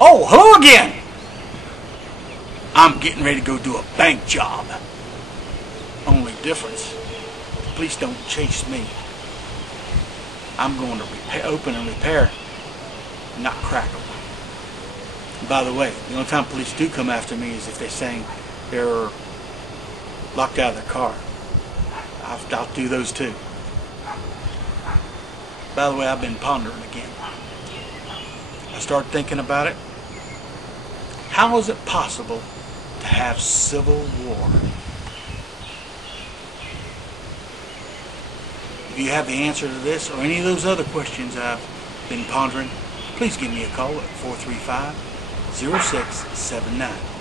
Oh, hello again! I'm getting ready to go do a bank job. Only difference, the police don't chase me. I'm going to open and repair, not crack them. And by the way, the only time police do come after me is if they're saying they're locked out of their car. I'll do those too. By the way, I've been pondering again. I started thinking about it. How is it possible to have civil war? If you have the answer to this or any of those other questions I've been pondering, please give me a call at 435-0679.